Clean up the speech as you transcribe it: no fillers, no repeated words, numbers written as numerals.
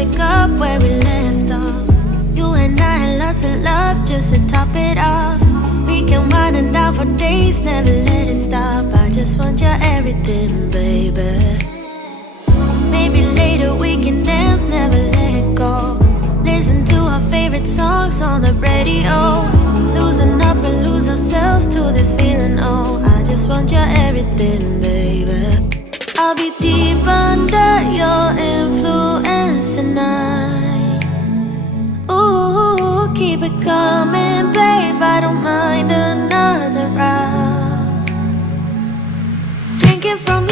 pick up where we left off. You and I had lots of love just to top it off. We can wind and down for days, never let it stop. I just want your everything, baby. Maybe later we can dance, never let it go. Listen to our favorite songs on the radio. Losing up and lose ourselves to this feeling, oh, I just want your everything, baby. I'll be deep under your influence tonight. Ooh, keep it coming, babe, I don't mind another round. Drinking from